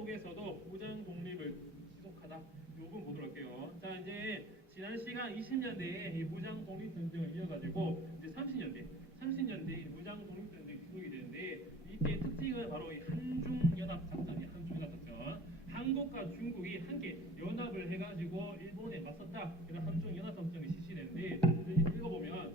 속에서도 무장 독립을 지속하다. 요건 보도록 할게요. 자, 이제 지난 시간 20년대에 이 무장 독립 전쟁을 이어가지고 이제 30년대 무장 독립 전쟁이 시작이 되는데 이때 특징은 바로 이 한중 연합 작전이에요. 한중 연합 작전. 한국과 중국이 함께 연합을 해가지고 일본에 맞섰다. 그래서 한중 연합 작전이 실시되는데 읽어보면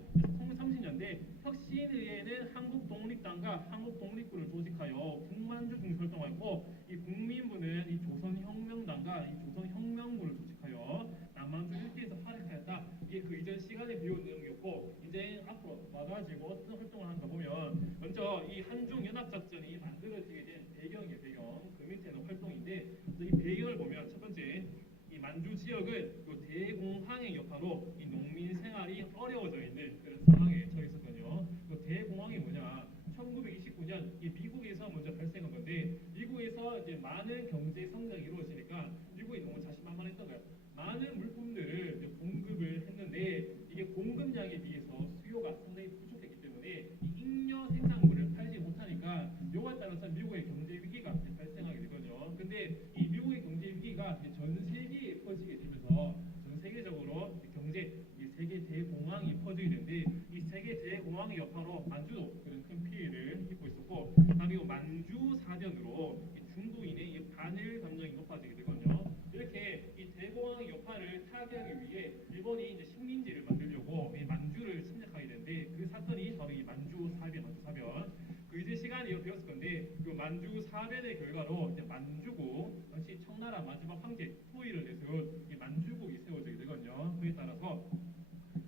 30년대 혁신의회는 한국 독립당과 한국 독립군을 조직하여 북만주 중시 활동하였고 이 국민부는 이 조선혁명당과 이 조선혁명군을 조직하여 남만주 일대에서 활약하였다. 이게 그 이전 시간에 배운 내용이었고 이제 앞으로 와가지고 어떤 활동을 하는가 보면 먼저 이 한중 연합 작전이 만들어지게 된 배경이에요. 배경. 그 밑에는 활동인데 이 배경을 보면 첫 번째 이 만주 지역은 그 대공황의 여파로 이 농민 생활이 어려워져 있는 그런 상황에 처해 있었거든요. 그 대공황이 뭐냐? 1929년 이 미국에서 먼저 발생한 건데 미국에서 이제 많은 경제 성장이 이루어지니까 미국이 너무 자신만만했던 거예요. 많은 물품들을 이제 공급을 했는데 이게 공급량에 비해서 수요가 상당히 부족했기 때문에 이 잉여 생산물을 팔지 못하니까 요에 따라서 미국의 경제 위기가 발생하게 되거든요. 근데 이 미국의 경제 위기가 전 세계에 퍼지게 되면서 전 세계적으로 경제 이 세계 대공황이 퍼지게 되는데 이 세계 대공황의 여파로 만주도 그런 큰 피해를 입고 있었고, 그다음에 만주 사변으로 중국인의 이 반일 감정이 높아지게 되거든요. 이렇게 이 대공황의 여파를 타개하기 위해 일본이 이제 식민지를 만들려고 이 만주를 침략하게 되는데 그 사건이 바로 이 만주 사변. 그 이제 시간에 배웠을 건데 그 만주 사변의 결과로 이제 만주국 당시 청나라 마지막 황제 토이를 내세운 이 만주국이 세워지게 되거든요. 그에 따라서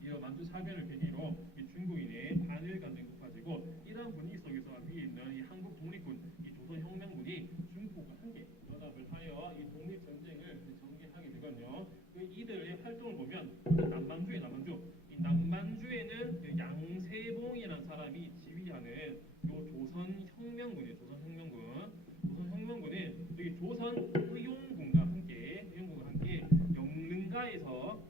이런 만주 사변을 계기로 이 중국인의 반일 감정이 높아지고 이러한 분위기 속에서 위에 있는 이 한국 독립군, 이 조선혁명군이 중국과 함께 연합을 하여 이 독립 전쟁을 전개하게 되거든요. 그 이들의 활동을 보면 남만주에 이 남만주에는 그 양세봉이라는 사람이 지휘하는 요 조선혁명군은 여기 조선의용군과 함께 영릉가에서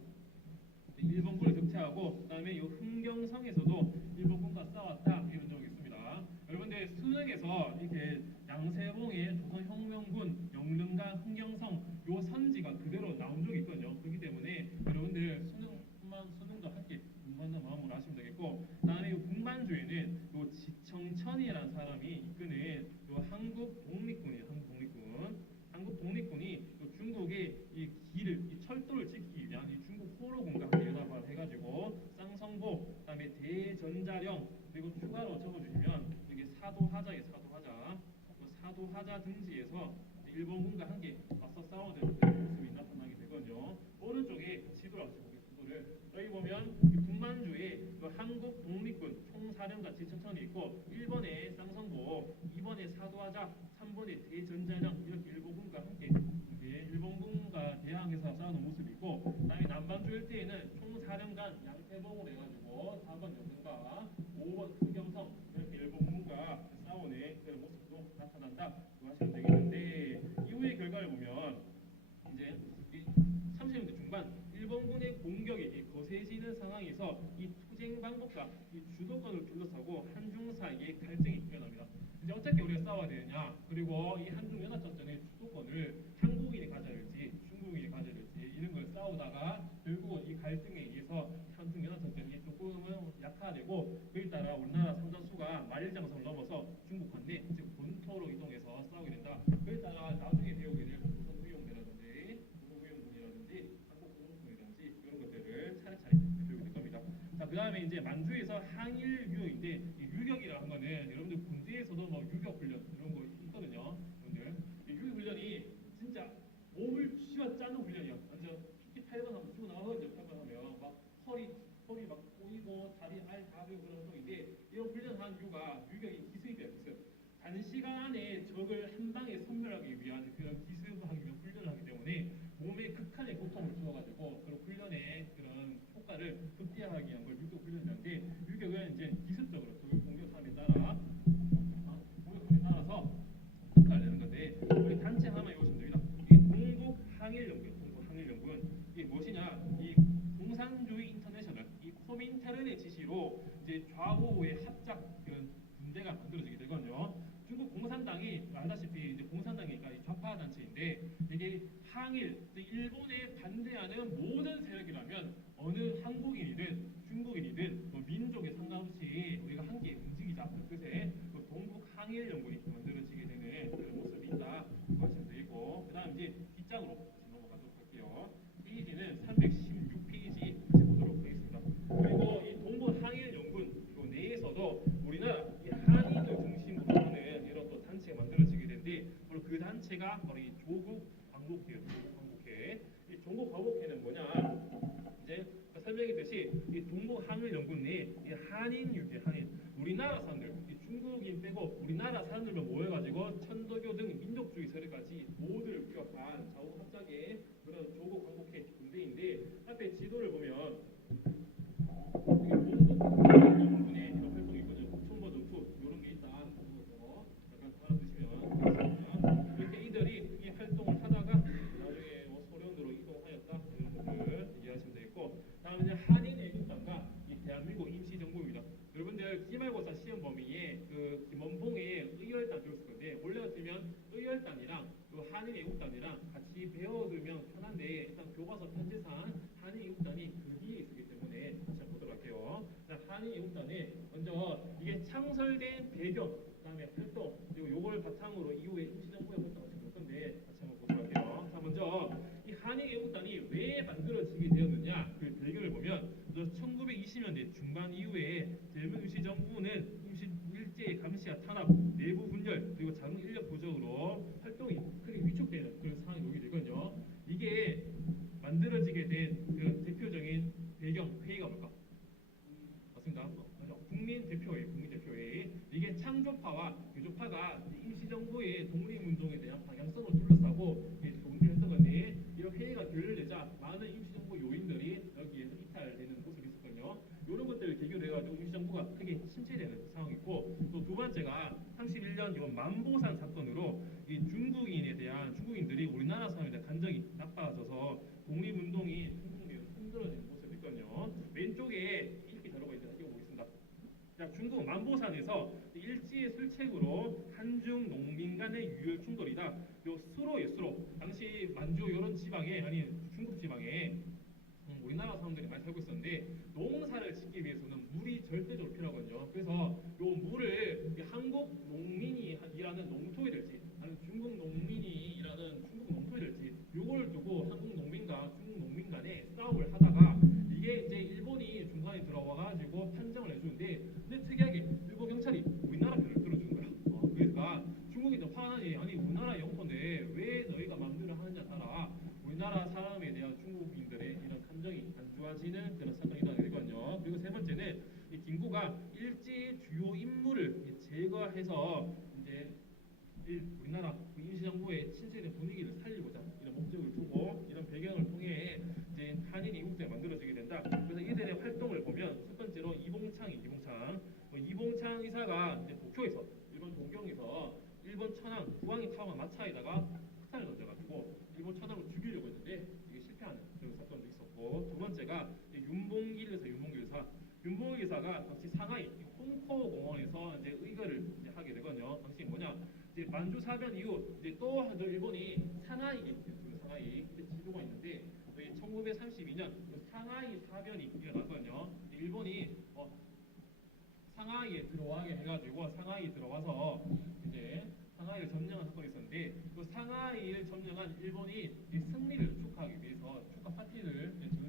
일본군을 격퇴하고 그다음에 이 흥경성에서도 일본군과 싸웠다 이런 적이 있습니다. 여러분들 수능에서 이렇게 양세봉의 조선혁명군 영릉가 흥경성 요 선지가 그대로 나온 적이 있거든요. 그렇기 때문에 여러분들 수능도 함께 공부하는 마음으로 하시면 되겠고, 그다음에 이 북만주에는 요 지청천이라는 사람이 이끄는 요 한국 독립군이 요 중국의 이 철도를 지키기 위한 이 중국 호로군과 함께 연합을 해가지고 쌍성보, 그다음에 대전자령, 그리고 추가로 적어주시면 여기 사도하자 등지에서 일본군과 함께 맞서 싸우는 모습이 나타나게 되거든요. 오른쪽에 지도를 보겠습니다. 여기 보면 북만주에 한국 독립군 총사령관 지청천이 있고 1번에 쌍성보, 2번에 사도하자, 3번에 대전자령 이렇게 일본군과 함께 일본군과 대항해서 싸우는 모습이 있고, 그다음에 남반주 일대에는 총사령관 양태봉으로 해가지고 4번 영릉가, 5번 흥경성 이렇게 일본군과 싸우는 그런 모습도 나타난다 하시면 되겠는데, 이후의 결과를 보면 이제 30년대 중반 일본군의 공격이 거세지는 상황에서 이 투쟁 방법과 이 주도권을 둘러싸고 한중 사이에 갈등이 일어납니다. 이제 어떻게 우리가 싸워야 되느냐, 그리고 이 한중 연합 작전의 주도권을 한국인이 가져야 될지 중국인이 가져야 될지 이런 걸 싸우다가 결국은 이 갈등에 의해서 한중 연합 작전이 조금은 약화되고, 그에 따라 우리나라 상전수가 만일장성을 넘어서 중국 관내 즉 본토로 이동해서 싸우게 된다. 그에 따라 나중에 배우게 될 조선의용군이라든지 한국공군이라든지 이런 것들을 차례차례 배우게 될 겁니다. 자, 그다음에 이제 만주에서 항일 유격인데 이 유격이라는 거는 여러분들 군대에서도 뭐 유격 훈련 이런 거 있거든요. 여러분들 이 유격 훈련이 진짜 몸을 쥐어짜는 훈련이야. 완전 PT 8번 하면 쭉 나가서 이제 8번 하면 막 허리 막 꼬이고 다리 알 다리고 그런 운동인데, 이런 훈련한 이유가 유격이 기습이에요. 단시간에 적을 한 방에 섬멸하기 위한 그런 기습하기 위한 훈련을 하기 때문에 몸에 극한의 고통을 주어가지고 그런 훈련의 그런 효과를 극대화하기 위한 걸 유격 훈련이라는데, 유격은 이제 기습적으로 적을 공격함에 따라서 효과를 내는 건데, 우리 단체 하나만 외우시면 됩니다. 이 동북항일연군 이게 무엇이냐? 이 공산주의 인터내셔널 이 코민테른의 지시로 이제 좌우의 합작 그런 군대가 만들어지게 되거든요. 중국 공산당이 알다시피 이제 공산당이니까 좌파 단체 항일, 일본에 반대하는 모든 세력이라면 어느 한국인이든 중국인이든 뭐 민족에 상관없이 우리가 함께 움직이자 그 뜻의 그 동북 항일 연군이 만들어지게 되는 그런 모습이 있다 말씀 드리고 그다음 이제 뒷장으로 다시 넘어가도록 할게요. 페이지는 316페이지 이제 보도록 하겠습니다. 그리고 이 동북 항일 연군 요 내에서도 우리나라 이 한인을 중심으로 하는 이런 또 단체가 만들어지게 되는데 바로 그 단체가 바로 이 조국 광복회예요. 조국 광복회. 이 조국 광복회는 뭐냐? 이제 설명했듯이 이 동북 항일 연군 내에 이 한인 유대 한인 우리나라 사람들 이 중국인 빼고 우리나라 사람들만 모여가지고 천도교 등 민족주의 세력까지 모두를 규합한 자우합작의 그런 조국 광복회 군대인데 앞에 지도를 보면 이게 동북 항일 연군의 이런 활동이 있거든요. 북촌버 전투 이런 게 있다. 그거 약간 알아두시면 되겠습니다. 이렇게 이들이 이 활동을 하다가 나중에 뭐 소련으로 이동하였다 이런 것들 이해하시면 되겠고 다음은 이제 한인 애국단과 이 대한민국 임시정부입니다. 여러분들 기말고사 시험 범위에 그 김원봉의 의열단 배웠을 건데 원래 같으면 의열단이랑 그 한인 애국단이랑 같이 배워두면 편한데 일단 교과서 편제상 한인 애국단이 그 뒤에 있기 때문에 다시 한번 보도록 할게요. 한인 애국단이 먼저 이게 창설된 배경, 그다음에 활동 그리고 요걸 바탕으로 이후에 임시정부의 활동을 지금 볼 건데 같이 한번 보도록 할게요. 자 먼저 이 한인 애국단이 왜 만들어지게 되었느냐 그 배경을 보면 1920년대 중반 이후에 젊은 임시정부는 임시 일제 감시와 탄압, 내부 분열 그리고 자국 인력 부족으로 활동이 크게 위축되는 그런 상황이 오게 되거든요. 이게 만들어지게 된 그 대표적인 배경 회의가 뭘까? 맞습니다. 국민대표회의, 국민대표회의. 이게 창조파와 교조파가 임시정부의 독립운동에 대한 방향성을 둘러싸고 논의를 했던 건데 이 회의가 결렬되자 많은 임시정부 요인들이 여기에서 이탈되는 모습이 있었거든요. 이런 것들을 계기로 해가지고 임시정부가 크게 침체되는 상황이 있고 또 두 번째가 31년 이번 만보산 사건으로 이 중국인들이 우리나라 사람에 대한 감정이 나빠져서 독립운동이 흔들어지는 모습이 있거든요. 왼쪽에 이렇게 적어져 있는데 이거 보겠습니다. 자, 중국 만보산에서 일제의 술책으로 한중 농민 간의 유혈 충돌이다. 요 수로예요, 수로. 당시 만주 이런 지방에 아니 중국 지방에 우리나라 사람들이 많이 살고 있었는데 농사를 짓기 위해서는 물이 절대적으로 필요하거든요. 그래서 요 물을 한국 농민이 일하는 농토에 될지 아니면 중국 농민이 일하는 중국 농토에 될지 요걸 두고 한국 농민과 중국 농민 간에 싸움을 하다가 이게 이제 일본이 중간에 들어와가지고 판정을 해주는데 근데 특이하게 일본 경찰이 우리나라 편을 들어주는 거야. 그러니까 중국인도 화나니 아니 우리나라 영토인데 왜 너희가 마음대로 하느냐 따라 우리나라 사람에 대한 중국인들의 이런 감정이 안 좋아지는 그런 사건이 일어나게 되거든요. 그리고 세 번째는 이 김구가 일제의 주요 인물을 제거해서 이제 우리나라 임시정부의 침체된 분위기를 살리고자 이런 목적을 두고 이런 배경을 통해 이제 한인 이국대가 만들어지게 된다. 그래서 이들의 활동을 보면 첫 번째로 이봉창 의사가 이제 도쿄에서 일본 동경에서 일본 천황 국왕이 타고 마차에다가 폭탄을 던져가지고 일본 천황을 죽이려고 했는데 이게 실패하는 그런 사건도 있었고 두 번째가 윤봉길 의사가 당시 상하이 홍포 공원에서 이제 의거를 이제 하게 되거든요. 당시 뭐냐 이제 만주 사변 이후 이제 또 일본이 상하이 지도가 있는데 1932년 상하이 사변이 일어났거든요. 일본이 상하이에 들어와게 해가지고 상하이 들어와서 이제 상하이를 점령한 사건이 있었는데 그 상하이를 점령한 일본이 이 승리를 축하하기 위해서 축하 파티를 전승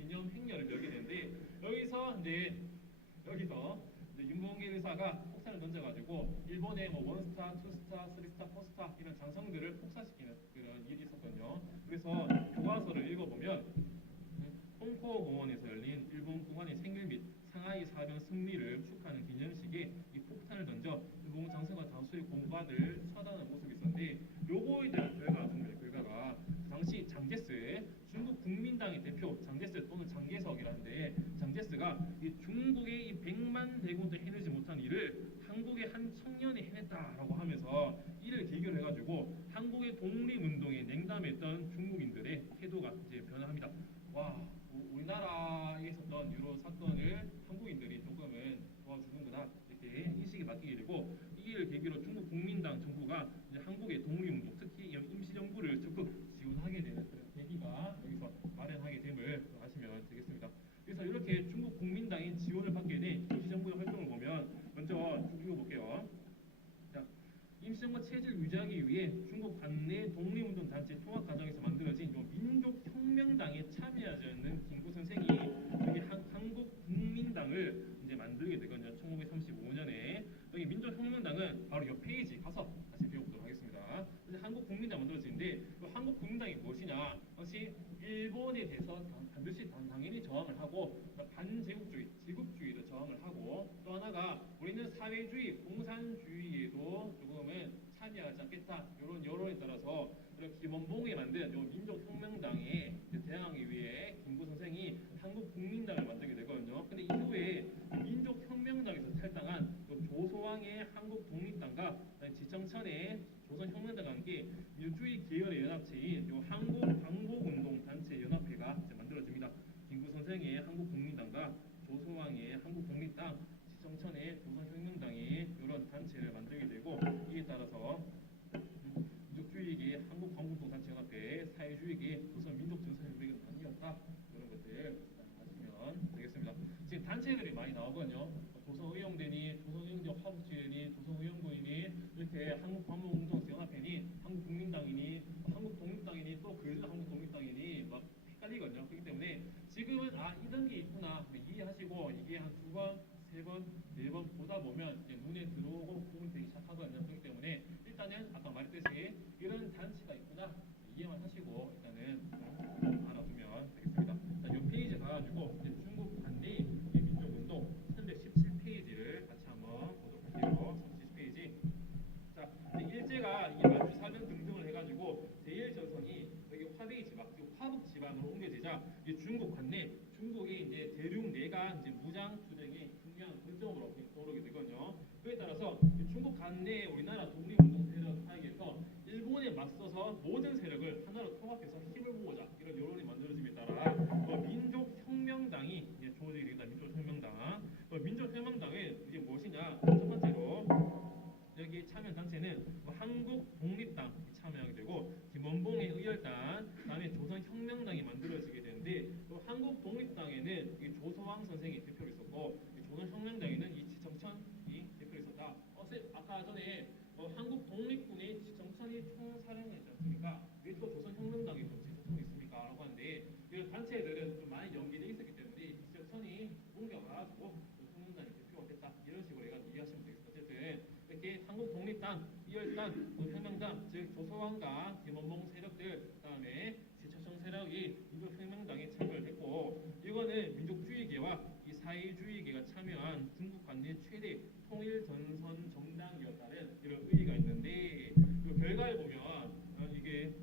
기념 행렬을 열게 되는데 여기서 윤봉길 의사가 폭탄을 던져가지고 일본의 뭐 원스타, 투스타, 쓰리스타, 포스타 이런 장성들을 폭사시키는 그런 일이 있었거든요. 그래서 교과서를 읽어보면 홍포 공원에서 열린 일본 국왕의 생일 및 상하이 사변 승리를 축하하는 기념식에 이 폭탄을 던져 일본 장성과 다수의 공관을 처단하는 모습이 있었는데 요거에 대한 결과가 당시 장제스 중국 국민당의 대표 장제스 또는 장계석이라는데 장제스가 이 중국의 이 100만 대군도 해내지 못한 일을 한국의 한 청년이 해냈다라고 하면서 이를 계기로 해가지고 한국의 독립운동에 냉담했던 중국인들의 태도가 이제 변화합니다. 와 우리나라에 있었던 이런 사건을 한국인들이 조금은 도와주는구나 이렇게 인식이 바뀌게 되고 이를 계기로 중국 국민당 정부가 이제 한국의 독립운동 특히 임시정부를 적극 지원하게 되는 시정과 체제를 유지하기 위해 중국 관내 독립운동 단체 통합 과정에서 만들어진 요 민족혁명당에 참여하는 김구 선생이 여기 한국 국민당을 이제 만들게 되거든요. 1935년에 여기 민족혁명당은 바로 이 페이지 가서 다시 배워보도록 하겠습니다. 한국 국민당 만들어지는데 한국 국민당이 무엇이냐? 역시 일본에 대해서 반드시 당연히 저항을 하고 반제국주의, 제국주의도 저항을 하고 또 하나가 우리는 사회주의, 공산주의에도 조금은 참여하지 않겠다. 이런 여론에 따라서 김원봉이 만든 요 민족혁명당에 대항하기 위해 김구 선생이 한국 국민당을 만들게 되거든요. 근데 이후에 민족혁명당에서 탈당한 조소왕의 한국 독립당과 지청천의 조선혁명당과 함께 민주주의 계열의 연합체인 요 한국 광복운동 단체 연합회가 만들어집니다. 김구 선생의 한국 국민당과 조소왕의 한국 독립당, 지청천의 조선혁명당이 이런 단체를 만들게 되고 이에 따라서 민족주의계 한국 광복운동 단체 연합회, 사회주의계 조선 민족전선연맹은 아니었다. 이런 것들 아시면 되겠습니다. 지금 단체들이 많이 나오거든요. 조선의용대니, 조선의용대 화북지회니, 조선의용부이니, 이렇게 한국광복운동 연합회니, 한국국민당이니, 한국독립당이니, 또 그래도 한국독립당이니 막 헷갈리거든요. 그렇기 때문에 지금은 이런 게 있구나 이해하시고 이게 한 두 번, 세 번, 네 번 보다 보면 이제 눈에 들어오고 구분이 되기 시작하거든요. 그렇기 때문에 일단은 아까 말했듯이 이런 단체가 있구나 이해만 하시고 일단은 알아두면 되겠습니다. 자, 이 페이지 가가지고 이제 중국 관내 민족운동 317페이지를 같이 한번 보도록 할게요. 317페이지. 자, 일제가 이게 만주 사변 등등을 해가지고 대일전선이 여기 화베이 지방, 화북 지방으로 옮겨지자 이 중국 관내, 중국이 이제 대륙 내가 이제 무장 투쟁의 중요한 거점으로 떠오르게 되거든요. 그에 따라서 중국 관내 우리나라 독립운동 세력 사이에서 일본에 맞서서 모든 세력을 하나로 통합해서 힘을 모으자 이런 여론이 만들어짐에 따라 민족혁명당이 이제 조직이 됩니다. 민족혁명당. 민족혁명당은 이게 무엇이냐? 첫 번째로 여기 참여 단체는 한국 독립당 참여하게 되고 김원봉의 의열단, 그다음에 조선혁명당이 만들어지게 되는데 또 한국 독립당에는 이 조소왕 선생이 대표로 있었고 조선혁명당에는 이 지청천이 대표로 있었다. 아까 전에 한국 독립군의 지청천이 총사령이지 않습니까? 왜 또 조선혁명당이 또 지청천이 있습니까?라고 하는데 이런 단체들은 좀 많이 연계되어 있었기 때문에 지청천이 옮겨가지고 조선혁명당이 대표가 됐다. 이런 식으로 이해하시면 되겠습니다. 어쨌든 이렇게 한국 독립당, 이열단, 혁명당, 즉 조소왕과 김원봉 세력들, 그다음에 지청천 세력이 민족혁명당에 참여를 했고 이거는 민족주의계와 이 사회주의계가 참여한 중국 관내 최대 통일 전선 정당이었다는 이런 의의가 있는데 이 결과에 보면 이게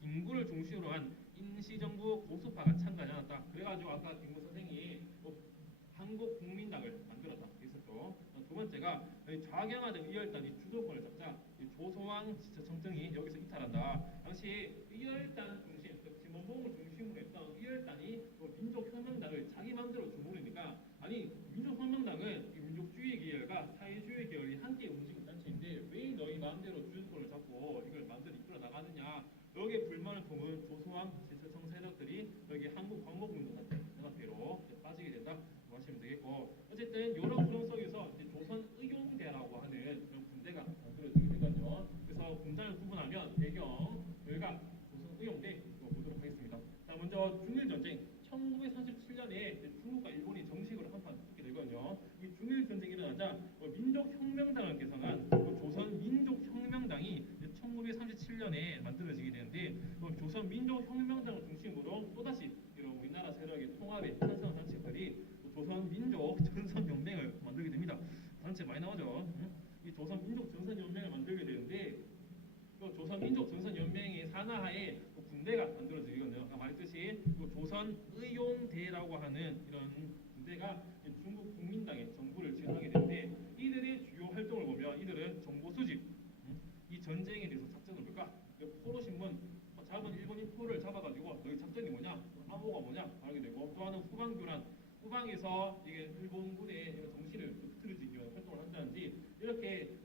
인구를 중심으로 한 임시정부 보수파가 참가하지 않았다. 그래가지고 아까 김구 선생이 한국 국민당을 만들었다 있었죠. 두 번째가 좌경화된 의열단이 주도권을 잡자 조소왕 지청청이 여기서 이탈한다. 당시 의열단 중심, 김원봉을 중심으로 했던 의열단이 민족혁명당을 자기 마음대로 주무르니까 아니 민족혁명당은 민족주의 계열과 사회주의 계열이 함께 움직이는 단체인데 왜 너희 마음대로 주도권을 잡고 이걸 마음대로 이끌어 나가느냐. 여기에 불만을 품은 조소왕 지청청 세력들이 여기 한국 광복운동 연합회로 빠지게 된다. 하시면 되겠고 어쨌든 이런 구성 속에서 이제 조선의용대라고 하는 그런 군대가 만들어지게 되거든요. 그래서 군단을 구분하면 배경, 결과, 조선의용대 보도록 하겠습니다. 자, 먼저 중일전쟁 1947년에 중국과 일본이 정식으로 한판 붙게 되거든요. 이 중일전쟁이 일어나자 민족혁명당을 개성한 조선민족혁명당이 1937년에 만들어지게 되는데 조선민족혁명당을 중심으로 또다시 이런 우리나라 세력의 통합에 찬성한 단체들이 조선민족전선연맹을 만들게 됩니다. 단체 많이 나오죠. 이 조선민족전선연맹을 만들게 되는데 또 조선민족전선연맹의 산하에 군대가 만들어지거든요. 아까 말했듯이 조선의용대라고 하는 이런 군대가 중국 국민당의 정부를 지원하게 되는데 이들의 주요 활동을 보면 이들은 정보 수집, 이 전쟁에 대해서 작전을 볼까? 포로 신문 잡은 일본인 포를 잡아가지고 너희 작전이 뭐냐, 암호가 뭐냐 말하게 되고 또 하나는 후방교란, 후방에서 이게 일본군의 정신을 흐트러지기 위한 활동을 한다든지 이렇게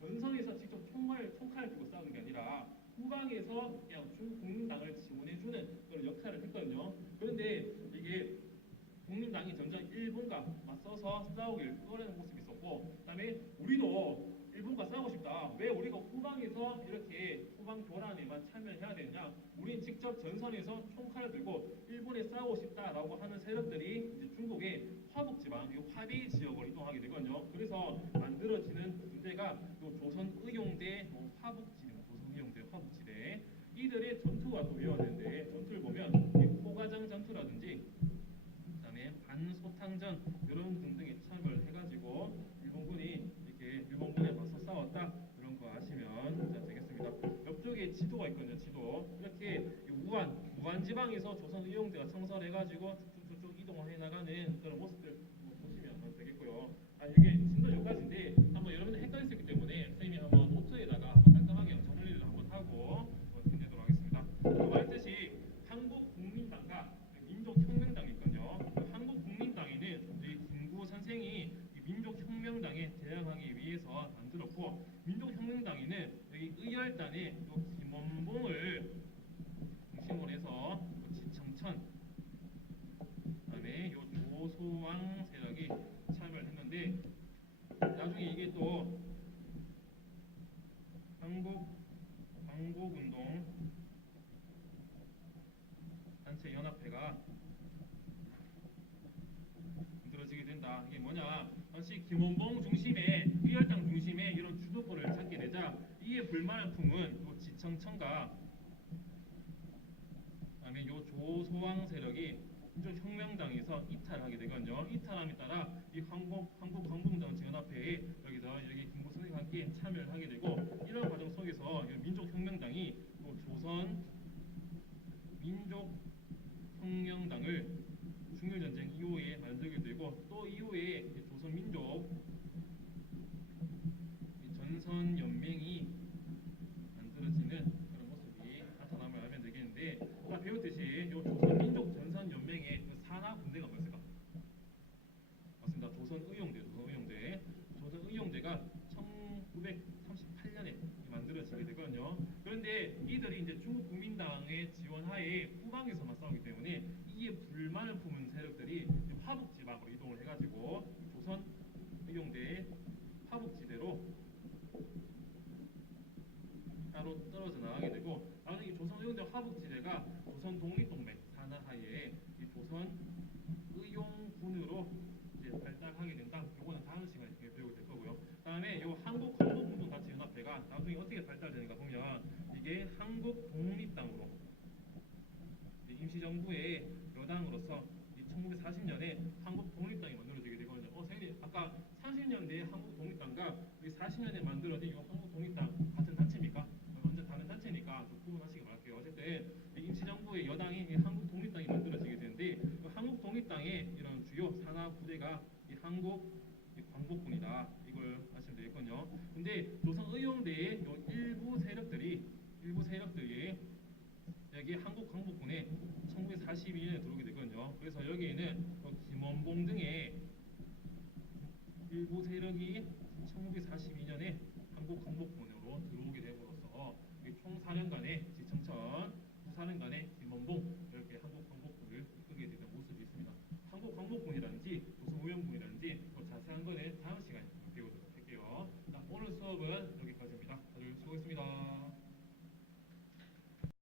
전선에서 직접 총칼을 들고 싸우는 게 아니라 후방에서 그냥 중국 국민당을 지원해주는 그런 역할을 했거든요. 그런데 이게 국민당이 점점 일본과 맞서서 싸우길 끌어내는 모습이 있었고, 그다음에 우리도 일본과 싸우고 싶다. 왜 우리가 후방에서 이렇게 후방 교란에만 참여해야 되냐? 우린 직접 전선에서 총칼을 들고 일본에 싸우고 싶다라고 하는 세력들이 이제 중국의 화북지방, 이 화베이 지역으로 이동하게 되거든요. 그래서 만들어지는 군대가 또 조선의용대 화북지대, 조선의용대 화북지대. 이들의 전투가 또 이어졌는데 전투를 보면 이 포가장 전투라든지 그다음에 반소탕전 이런 등등에 참여를 해가지고 일본군이 이렇게 일본군에 맞서 싸웠다 이런 거 아시면 자, 되겠습니다. 옆쪽에 지도가 있거든요. 지도 이렇게 우한 지방에서 조선의용대가 청설해가지고 쭉쭉쭉 이동해 나가는 그런 모습들 보시면 되겠고요. 아 이게 진도 여기까지인데 한번 여러분들 헷갈릴 수 있기 때문에 선생님이 한번 노트에다가 한번 깔끔하게 정리를 한번 하고 끝내도록 하겠습니다. 말했듯이 한국국민당과 민족혁명당이 있거든요. 한국국민당에는 김구 선생이 민족혁명당에 대항하기 위해서 만들었고, 민족혁명당에는 여기 의열단의 김원봉을 중심으로 해서 지청천, 그다음에 요 조소왕 세력이 참여를 했는데, 나중에 이게 또 한국광복운동 단체 연합회가 만들어지게 된다. 이게 뭐냐? 당시 김원봉 중심의 의열당 중심의 이런 주도권을 잡게 되자 이에 불만을 품은 요 지청천과 그다음에 요 조소왕 세력이 민족혁명당에서 이탈하게 되거든요. 이탈함에 따라 이 한국광복운동 연합회에 여기서 여기 김구 선생과 함께 참여를 하게 되고, 이런 과정 속에서 민족혁명당이 또 조선 민족혁명당을 중일전쟁 이후에 만들게 되고, 또 이후에 조선민족 전선연맹이 만들어지는 그런 모습이 나타남을 알면 되겠는데, 아까 배웠듯이 이 조선민족 전선연맹의 그 산하 군대가 뭐였을까? 맞습니다. 조선의용대가 1938년에 만들어지게 되거든요. 그런데 이들이 이제 중국 국민당의 지원하에 후방에서만 싸우기 때문에 이에 불만을 품은 세력들이 화북지방으로 이동을 해가지고 조선의용대의 화북지대로 따로 떨어져 나가게 되고, 나중에 조선의용대 화북지대가 조선 독립동맹 산하하에 이 조선의용군으로 이제 발달하게 된다. 요거는 다음 시간에 배우게 될 거고요. 다음에 요 한국광복운동 단체 연합회가 나중에 어떻게 발달되는가 보면 이게 한국 독립당으로 임시정부의 여당으로서 1940년에 한국 독립당이 만들어지게 되거든요. 선생님 아까 30년대 한국 독립당과 40년에 만들어진 이 한국 독립당 같은 단체입니까? 완전 다른 단체니까 좀 구분하시기 바랄게요. 어쨌든 임시정부의 여당인 한국 독립당이 만들어지게 되는데, 한국 독립당의 이런 주요 산하 부대가 이 한국 광복군이다. 이걸 아시면 되겠거든요. 근데 조선의용대의 일부 세력들이 여기 한국 광복군에 1942년에 들어오게 되거든요. 그래서 여기에는 김원봉 등의 일부 세력이 1942년에 한국 광복군으로 들어오게 됨으로써 총 4년간의 지청천, 9사년간의 김원봉 이렇게 한국 광복군을 이끌게 되는 모습이 있습니다. 한국 광복군이라든지 조선의용군이라든지 더 자세한 거는 다음 시간에 배우도록 할게요. 오늘 수업은